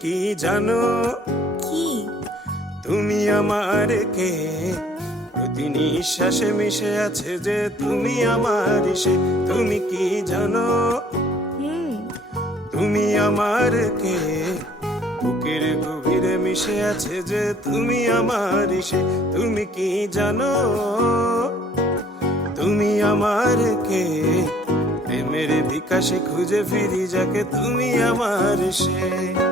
কি জানো? কি? তুমি আমার কে? প্রতি নিঃশ্বাসে মিশে আছে যে তুমি আমার সে। তুমি কি জানো? তুমি আমার কে? বুকের গভীরে মিশে আছে যে তুমি আমার সে। তুমি কি জানো? তুমি আমার কে? প্রেমের বিকাশে খুঁজে ফিরি যাকে তুমি আমার সে।